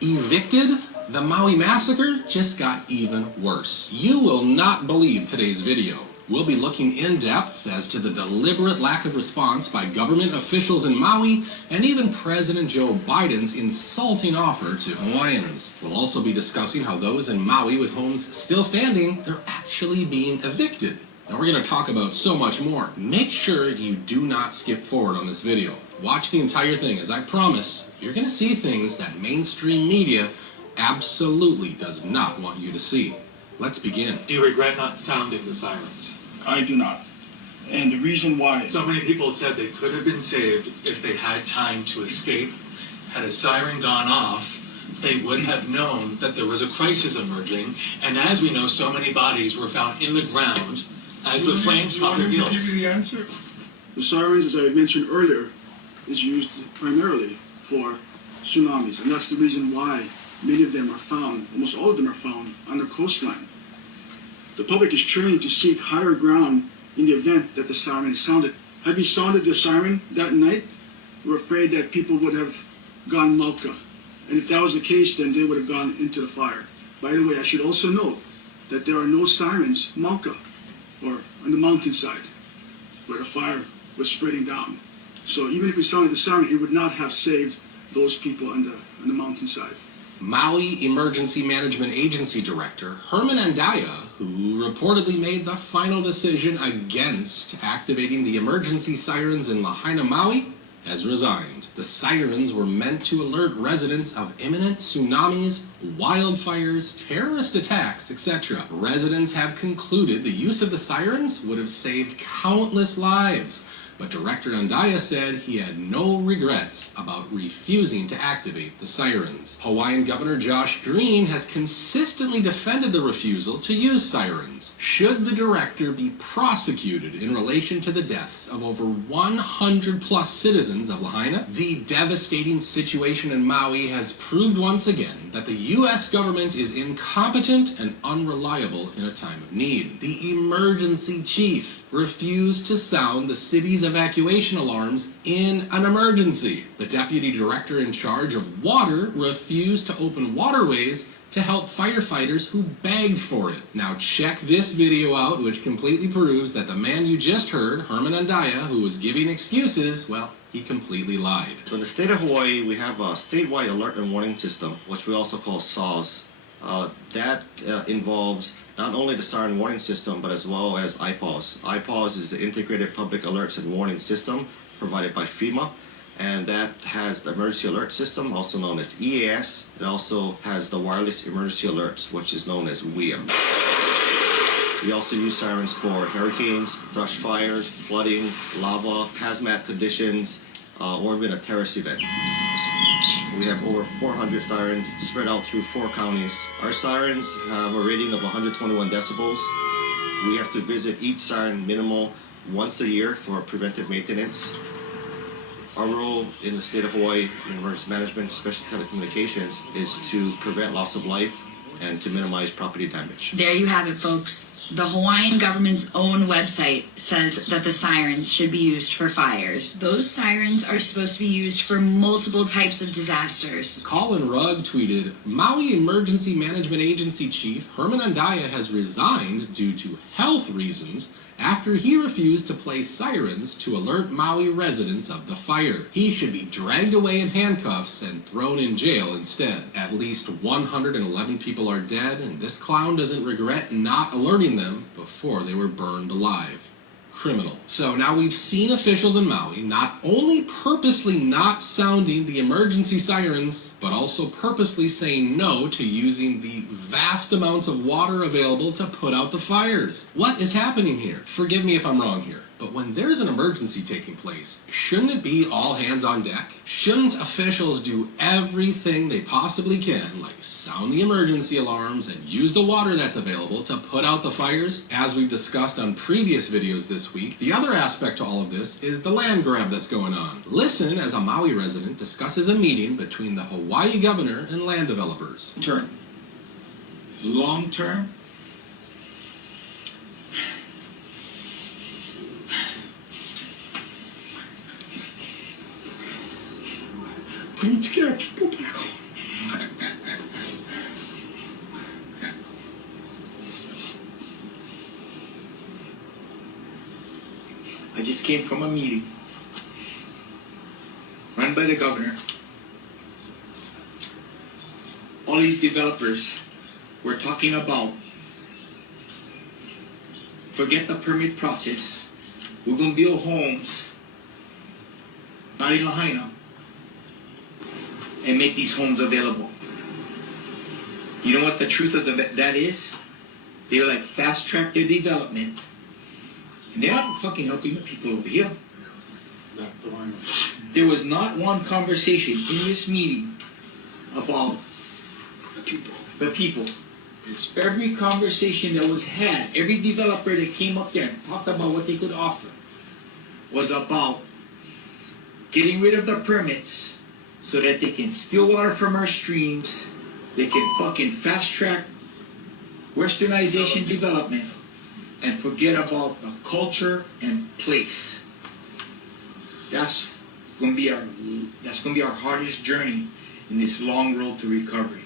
Evicted? The Maui massacre just got even worse. You will not believe today's video. We'll be looking in depth as to the deliberate lack of response by government officials in Maui and even President Joe Biden's insulting offer to Hawaiians. We'll also be discussing how those in Maui with homes still standing, they're actually being evicted. Now we're going to talk about so much more. Make sure you do not skip forward on this video. Watch the entire thing, as I promise, you're going to see things that mainstream media absolutely does not want you to see. Let's begin. Do you regret not sounding the sirens? I do not. And the reason why... So many people said they could have been saved if they had time to escape. Had a siren gone off, they would have known that there was a crisis emerging. And as we know, so many bodies were found in the ground as the flames caught their heels. Give you the answer? The sirens, as I mentioned earlier, is used primarily for tsunamis. And that's the reason why many of them are found, almost all of them are found, on the coastline. The public is trained to seek higher ground in the event that the siren is sounded. Had we sounded the siren that night, we're afraid that people would have gone Malka. And if that was the case, then they would have gone into the fire. By the way, I should also note that there are no sirens Malka, or on the mountainside, where the fire was spreading down. So even if we sounded the siren, it would not have saved those people on the mountainside. Maui Emergency Management Agency Director Herman Andaya, who reportedly made the final decision against activating the emergency sirens in Lahaina, Maui, has resigned. The sirens were meant to alert residents of imminent tsunamis, wildfires, terrorist attacks, etc. Residents have concluded the use of the sirens would have saved countless lives. But Director Andaya said he had no regrets about refusing to activate the sirens. Hawaiian Governor Josh Green has consistently defended the refusal to use sirens. Should the director be prosecuted in relation to the deaths of over 100 plus citizens of Lahaina? The devastating situation in Maui has proved once again that the U.S. government is incompetent and unreliable in a time of need. The emergency chief refused to sound the city's evacuation alarms in an emergency. The deputy director in charge of water refused to open waterways to help firefighters who begged for it. Now check this video out, which completely proves that the man you just heard, Herman Andaya, who was giving excuses, well, he completely lied. So in the state of Hawaii, we have a statewide alert and warning system, which we also call SAWS. That involves not only the siren warning system, but as well as IPAWS. IPAWS is the Integrated Public Alerts and Warning System provided by FEMA, and that has the emergency alert system, also known as EAS. It also has the wireless emergency alerts, which is known as WEA. We also use sirens for hurricanes, brush fires, flooding, lava, hazmat conditions, or even a terrorist event. We have over 400 sirens spread out through 4 counties. Our sirens have a rating of 121 decibels. We have to visit each siren minimal once a year for preventive maintenance. Our role in the state of Hawaii in emergency management, especially telecommunications, is to prevent loss of life and to minimize property damage. There you have it, folks. The Hawaiian government's own website says that the sirens should be used for fires. Those sirens are supposed to be used for multiple types of disasters. Colin Rugg tweeted, Maui Emergency Management Agency Chief Herman Andaya has resigned due to health reasons after he refused to play sirens to alert Maui residents of the fire. He should be dragged away in handcuffs and thrown in jail instead. At least 111 people are dead, and this clown doesn't regret not alerting them before they were burned alive. Criminal. So now we've seen officials in Maui not only purposely not sounding the emergency sirens, but also purposely saying no to using the vast amounts of water available to put out the fires. What is happening here? Forgive me if I'm wrong here, but when there's an emergency taking place, shouldn't it be all hands on deck? Shouldn't officials do everything they possibly can, like sound the emergency alarms and use the water that's available to put out the fires? As we've discussed on previous videos this week, the other aspect to all of this is the land grab that's going on. Listen as a Maui resident discusses a meeting between the Hawaii governor and land developers. Long term, Não te quero, just came from a meeting run by the governor. All these developers were talking about forget the permit process. We're going to build homes, not in Lahaina, and make these homes available. You know what the truth of that is? They like fast track their development, and they're not fucking helping the people over here. There was not one conversation in this meeting about the people. Every conversation that was had, every developer that came up there and talked about what they could offer was about getting rid of the permits so that they can steal water from our streams, they can fucking fast track westernization development, and forget about the culture and place. That's gonna be our hardest journey in this long road to recovery.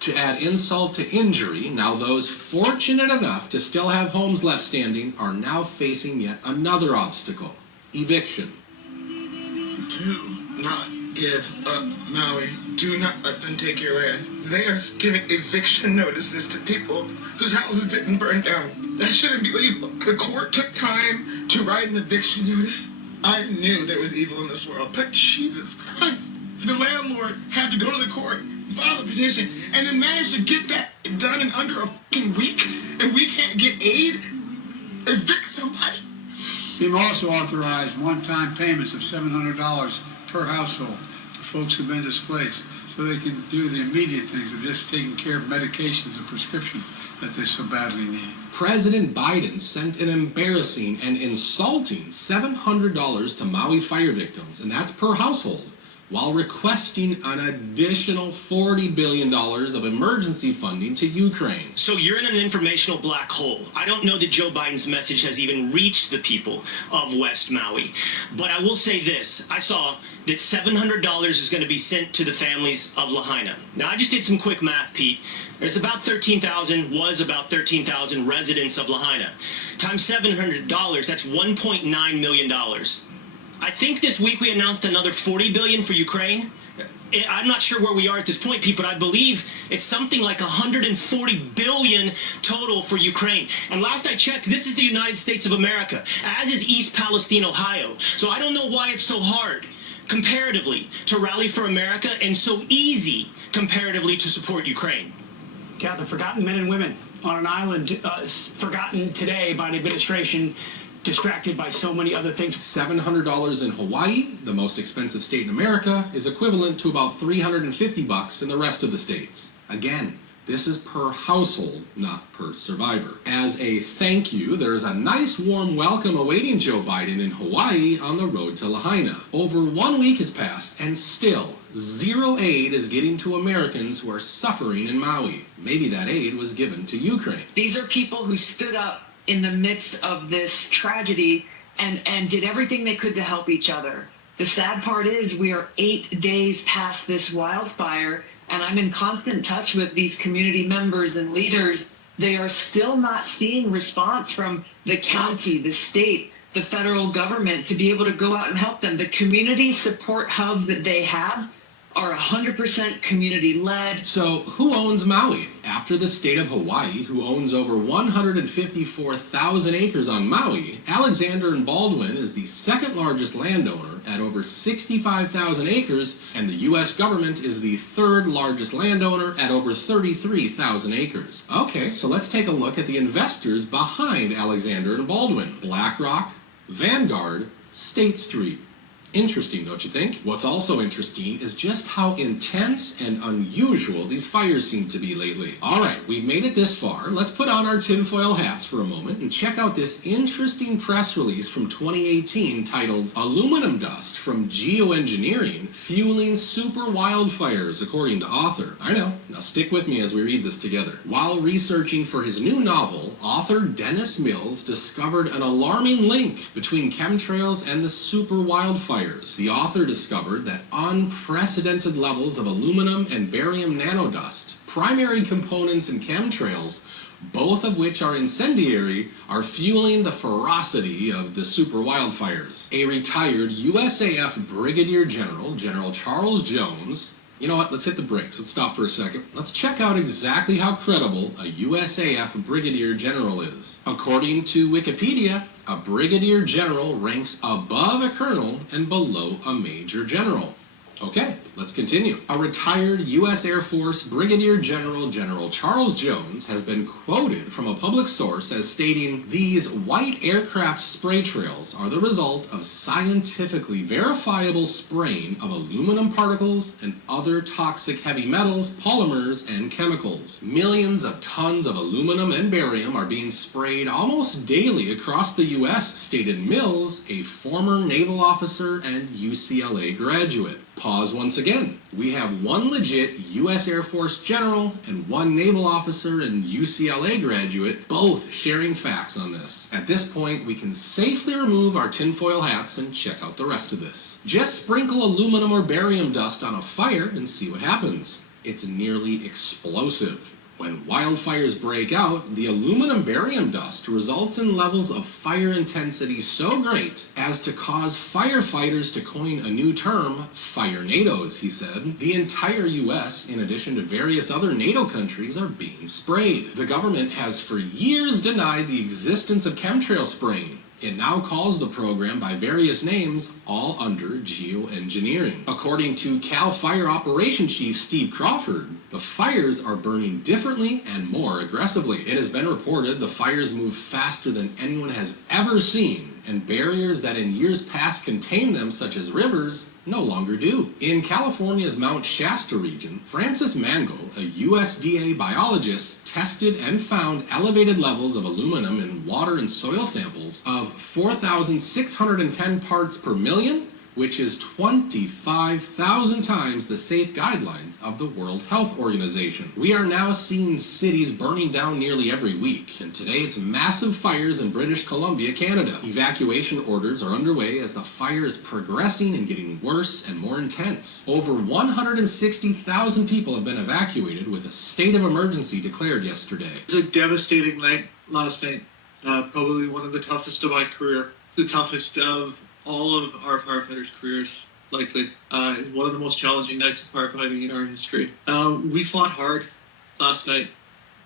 To add insult to injury, now those fortunate enough to still have homes left standing are now facing yet another obstacle: eviction. Do not give up Maui. Do not let them take your land. They are giving eviction notices to people whose houses didn't burn down. That shouldn't be legal. The court took time to write an eviction notice. I knew there was evil in this world, but Jesus Christ. The landlord had to go to the court, file a petition, and then managed to get that done in under a fucking week, and we can't get aid? Evict somebody? FEMA also authorized one-time payments of $700 per household to folks who've been displaced, so they can do the immediate things of just taking care of medications and prescription that they so badly need. President Biden sent an embarrassing and insulting $700 to Maui fire victims, and that's per household, while requesting an additional $40 billion of emergency funding to Ukraine. So you're in an informational black hole. I don't know that Joe Biden's message has even reached the people of West Maui. But I will say this. I saw that $700 is going to be sent to the families of Lahaina. Now, I just did some quick math, Pete. There's about 13,000 residents of Lahaina. Times $700, that's $1.9 million. I think this week we announced another $40 billion for Ukraine. I'm not sure where we are at this point, Pete, but I believe it's something like $140 billion total for Ukraine. And last I checked, this is the United States of America, as is East Palestine, Ohio. So I don't know why it's so hard, comparatively, to rally for America and so easy, comparatively, to support Ukraine. Yeah, the forgotten men and women on an island, forgotten today by an administration distracted by so many other things. $700 in Hawaii, the most expensive state in America, is equivalent to about $350 in the rest of the states. Again, this is per household, not per survivor. As a thank you, there is a nice warm welcome awaiting Joe Biden in Hawaii on the road to Lahaina. Over 1 week has passed, and still zero aid is getting to Americans who are suffering in Maui. Maybe that aid was given to Ukraine. These are people who stood up in the midst of this tragedy and did everything they could to help each other. The sad part is we are 8 days past this wildfire, and I'm in constant touch with these community members and leaders. They are still not seeing response from the county, the state, the federal government to be able to go out and help them. The community support hubs that they have are 100% community-led. So who owns Maui? After the state of Hawaii, who owns over 154,000 acres on Maui, Alexander and Baldwin is the second largest landowner at over 65,000 acres, and the U.S. government is the third largest landowner at over 33,000 acres. Okay, so let's take a look at the investors behind Alexander and Baldwin. BlackRock, Vanguard, State Street. Interesting, don't you think? What's also interesting is just how intense and unusual these fires seem to be lately. Alright, we've made it this far. Let's put on our tinfoil hats for a moment and check out this interesting press release from 2018 titled "Aluminum Dust from Geoengineering Fueling Super Wildfires," according to author. I know, now stick with me as we read this together. While researching for his new novel, author Dennis Mills discovered an alarming link between chemtrails and the super wildfires. The author discovered that unprecedented levels of aluminum and barium nanodust, primary components in chemtrails, both of which are incendiary, are fueling the ferocity of the super wildfires. A retired USAF Brigadier General, General Charles Jones. You know what, let's hit the brakes. Let's stop for a second. Let's check out exactly how credible a USAF Brigadier General is. According to Wikipedia, a Brigadier General ranks above a colonel and below a Major General. Okay, let's continue. A retired U.S. Air Force Brigadier General, General Charles Jones, has been quoted from a public source as stating, "These white aircraft spray trails are the result of scientifically verifiable spraying of aluminum particles and other toxic heavy metals, polymers, and chemicals. Millions of tons of aluminum and barium are being sprayed almost daily across the U.S., stated Mills, a former naval officer and UCLA graduate." Pause once again. We have one legit U.S. Air Force general and one naval officer and UCLA graduate, both sharing facts on this. At this point, we can safely remove our tinfoil hats and check out the rest of this. Just sprinkle aluminum or barium dust on a fire and see what happens. It's nearly explosive. When wildfires break out, the aluminum barium dust results in levels of fire intensity so great as to cause firefighters to coin a new term, firenadoes, he said. The entire U.S., in addition to various other NATO countries, are being sprayed. The government has for years denied the existence of chemtrail spraying. It now calls the program by various names, all under geoengineering. According to CAL FIRE Operation Chief Steve Crawford, the fires are burning differently and more aggressively. It has been reported the fires move faster than anyone has ever seen, and barriers that in years past contained them, such as rivers, no longer do. In California's Mount Shasta region, Francis Mango, a USDA biologist, tested and found elevated levels of aluminum in water and soil samples of 4,610 parts per million, which is 25,000 times the safe guidelines of the World Health Organization. We are now seeing cities burning down nearly every week, and today it's massive fires in British Columbia, Canada. Evacuation orders are underway as the fire is progressing and getting worse and more intense. Over 160,000 people have been evacuated with a state of emergency declared yesterday. It's a devastating night last night. Probably one of the toughest of my career. The toughest of all of our firefighters' careers, likely. It's one of the most challenging nights of firefighting in our history. We fought hard last night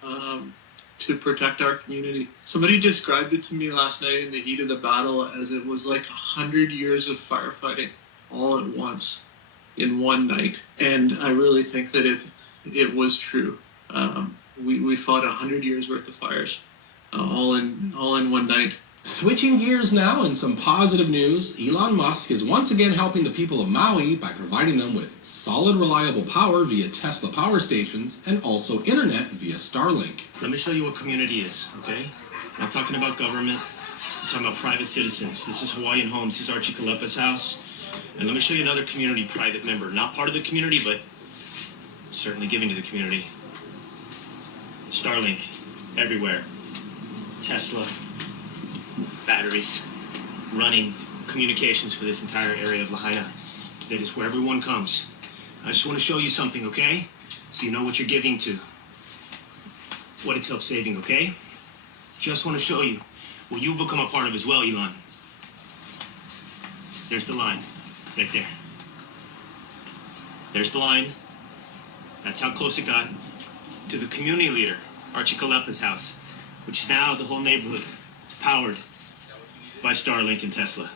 to protect our community. Somebody described it to me last night in the heat of the battle as it was like 100 years of firefighting all at once in one night. And I really think that it was true. We fought 100 years worth of fires all in one night. Switching gears now and some positive news, Elon Musk is once again helping the people of Maui by providing them with solid, reliable power via Tesla power stations and also internet via Starlink. Let me show you what community is, okay? I'm not talking about government. I'm talking about private citizens. This is Hawaiian Homes. This is Archie Kalepa's house. And let me show you another community private member. Not part of the community, but certainly giving to the community. Starlink, everywhere. Tesla. Batteries, running communications for this entire area of Lahaina. That is where everyone comes. I just want to show you something, okay? So you know what you're giving to, what it's helped saving, okay? Just want to show you what you've become a part of as well, Elon. There's the line, right there. There's the line. That's how close it got to the community leader, Archie Kalepa's house, which is now the whole neighborhood powered by Starlink and Tesla.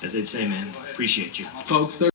As they'd say, man, appreciate you. Folks, there